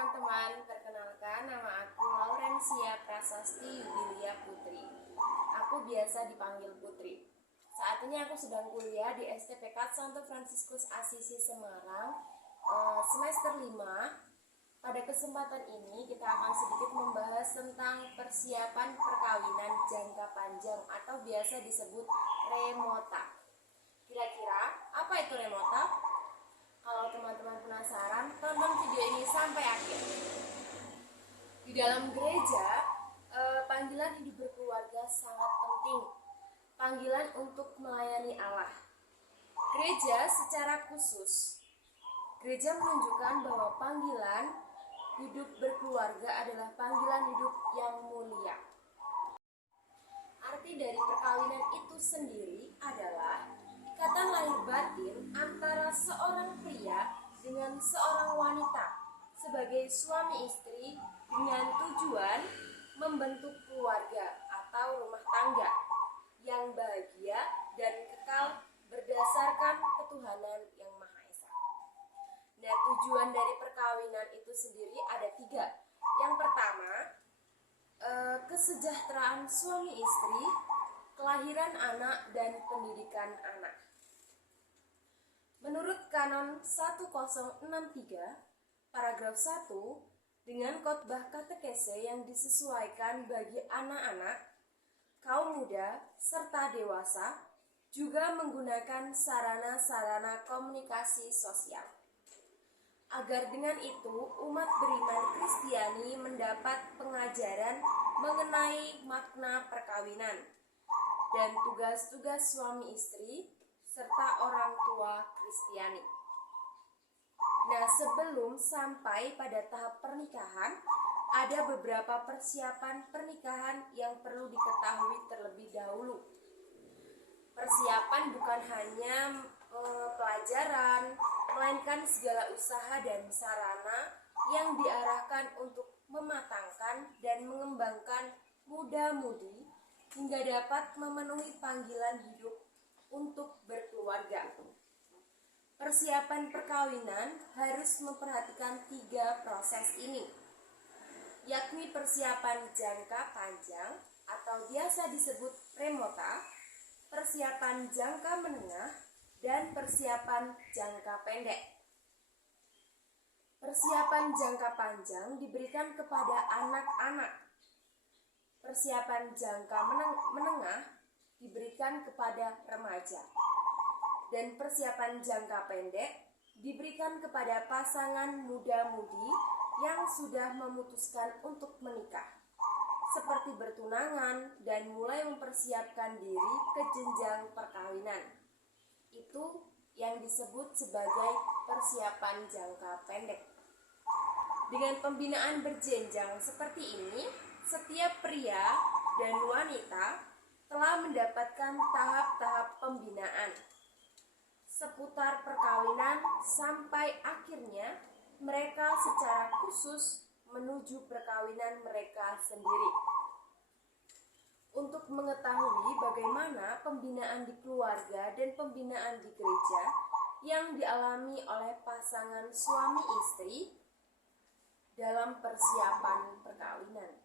teman-teman, perkenalkan nama aku Laurencia Prasasti Yudilia Putri. Aku biasa dipanggil Putri. Saat ini aku sedang kuliah di STPK Santo Fransiskus Assisi Semarang, semester 5. Pada kesempatan ini kita akan sedikit membahas tentang persiapan perkawinan jangka panjang atau biasa disebut remota. Kira-kira apa itu remota? Kalau teman-teman penasaran, tonton video ini sampai akhir. Di dalam gereja, panggilan hidup berkeluarga sangat penting. Panggilan untuk melayani Allah. Gereja secara khusus, gereja menunjukkan bahwa panggilan hidup berkeluarga adalah panggilan hidup yang mulia. Arti dari perkawinan itu sendiri adalah ikatan lahir batin antara seorang pria dengan seorang wanita sebagai suami istri dengan tujuan membentuk keluarga atau rumah tangga yang bahagia dan kekal berdasarkan ketuhanan yang Maha Esa. Nah, tujuan dari perkawinan itu sendiri ada 3. Yang pertama, kesejahteraan suami istri, kelahiran anak, dan pendidikan anak. Menurut Kanon 1063, paragraf 1, dengan khotbah katekese yang disesuaikan bagi anak-anak, kaum muda, serta dewasa, juga menggunakan sarana-sarana komunikasi sosial. Agar dengan itu, umat beriman Kristiani mendapat pengajaran mengenai makna perkawinan dan tugas-tugas suami istri, serta orang tua Kristiani. Nah, sebelum sampai pada tahap pernikahan, ada beberapa persiapan pernikahan yang perlu diketahui terlebih dahulu. Persiapan bukan hanya pelajaran, melainkan segala usaha dan sarana yang diarahkan untuk mematangkan dan mengembangkan muda-mudi hingga dapat memenuhi panggilan hidup untuk berkeluarga. Persiapan perkawinan harus memperhatikan 3 proses ini, yakni persiapan jangka panjang atau biasa disebut remota, persiapan jangka menengah, dan persiapan jangka pendek. Persiapan jangka panjang diberikan kepada anak-anak. Persiapan jangka menengah diberikan kepada remaja. Dan persiapan jangka pendek diberikan kepada pasangan muda-mudi yang sudah memutuskan untuk menikah, seperti bertunangan dan mulai mempersiapkan diri ke jenjang perkawinan. Itu yang disebut sebagai persiapan jangka pendek. Dengan pembinaan berjenjang seperti ini, setiap pria dan wanita telah mendapatkan tahap-tahap pembinaan seputar perkawinan sampai akhirnya mereka secara khusus menuju perkawinan mereka sendiri. Untuk mengetahui bagaimana pembinaan di keluarga dan pembinaan di gereja yang dialami oleh pasangan suami istri dalam persiapan perkawinan.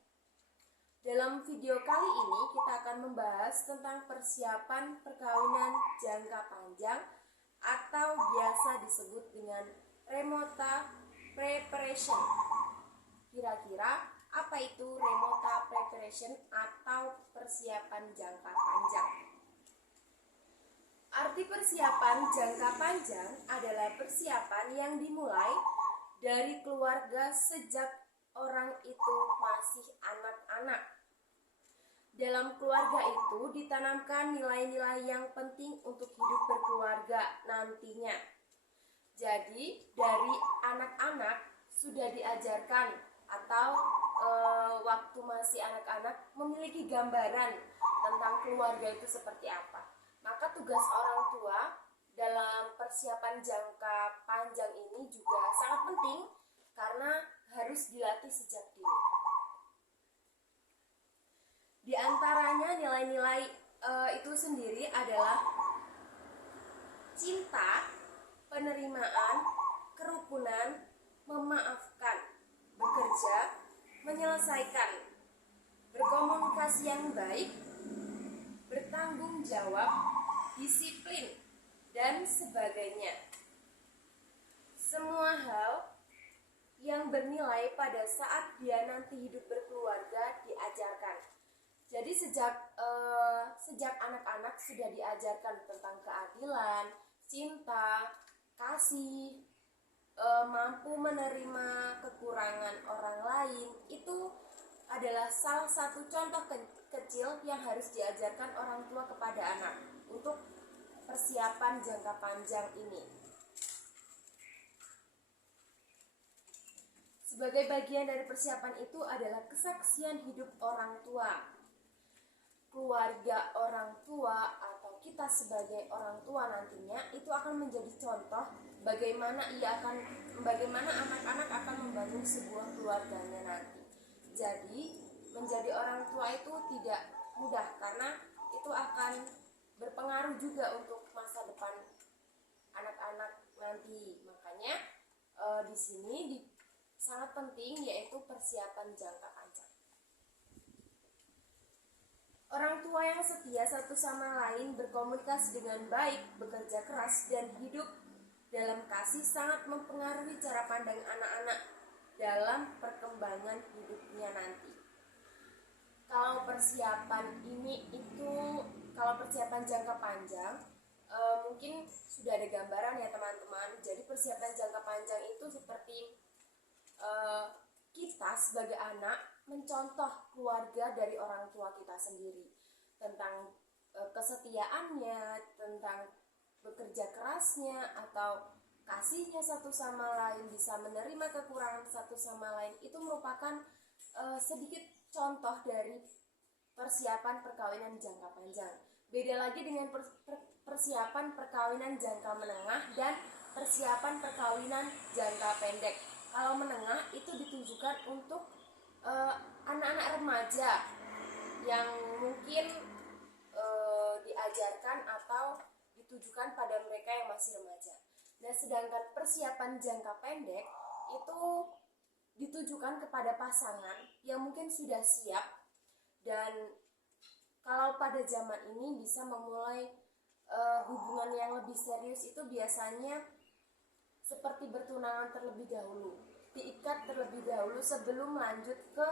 Dalam video kali ini kita akan membahas tentang persiapan perkawinan jangka panjang atau biasa disebut dengan remota preparation. Kira-kira apa itu remota preparation atau persiapan jangka panjang? Arti persiapan jangka panjang adalah persiapan yang dimulai dari keluarga sejak orang itu masih anak-anak. Dalam keluarga itu ditanamkan nilai-nilai yang penting untuk hidup berkeluarga nantinya. Jadi dari anak-anak sudah diajarkan atau waktu masih anak-anak memiliki gambaran tentang keluarga itu seperti apa. Maka tugas orang tua dalam persiapan jangka panjang ini juga sangat penting karena harus dilatih sejak dini. Di antaranya nilai-nilai itu sendiri adalah cinta, penerimaan, kerukunan, memaafkan. bekerja, menyelesaikan, berkomunikasi yang baik, bertanggung jawab, disiplin, dan sebagainya. Semua hal yang bernilai pada saat dia nanti hidup berkeluarga diajarkan. Jadi sejak anak-anak sudah diajarkan tentang keadilan, cinta, kasih, mampu menerima kekurangan orang lain. Itu adalah salah satu contoh kecil yang harus diajarkan orang tua kepada anak untuk persiapan jangka panjang ini. Sebagai bagian dari persiapan itu adalah kesaksian hidup orang tua. Keluarga orang tua atau kita sebagai orang tua nantinya itu akan menjadi contoh bagaimana anak-anak akan membangun sebuah keluarganya nanti. Jadi menjadi orang tua itu tidak mudah karena itu akan berpengaruh juga untuk masa depan anak-anak nanti. Makanya di sini sangat penting yaitu persiapan jangka panjang. Orang tua yang setia satu sama lain, berkomunikasi dengan baik, bekerja keras, dan hidup dalam kasih sangat mempengaruhi cara pandang anak-anak dalam perkembangan hidupnya nanti. Kalau persiapan jangka panjang, mungkin sudah ada gambaran ya teman-teman. Jadi persiapan jangka panjang itu seperti kita sebagai anak mencontoh keluarga dari orang tua kita sendiri tentang kesetiaannya, tentang bekerja kerasnya atau kasihnya satu sama lain, bisa menerima kekurangan satu sama lain. Itu merupakan sedikit contoh dari persiapan perkawinan jangka panjang. Beda lagi dengan persiapan perkawinan jangka menengah dan persiapan perkawinan jangka pendek. Kalau menengah itu ditujukan untuk anak-anak remaja yang mungkin diajarkan atau ditujukan pada mereka yang masih remaja. Nah, sedangkan persiapan jangka pendek itu ditujukan kepada pasangan yang mungkin sudah siap dan kalau pada zaman ini bisa memulai hubungan yang lebih serius itu biasanya seperti bertunangan terlebih dahulu, diikat terlebih dahulu sebelum lanjut ke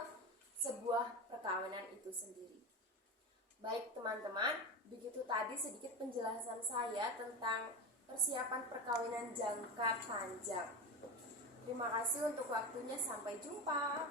sebuah perkawinan itu sendiri. Baik teman-teman, begitu tadi sedikit penjelasan saya tentang persiapan perkawinan jangka panjang. Terima kasih untuk waktunya, sampai jumpa.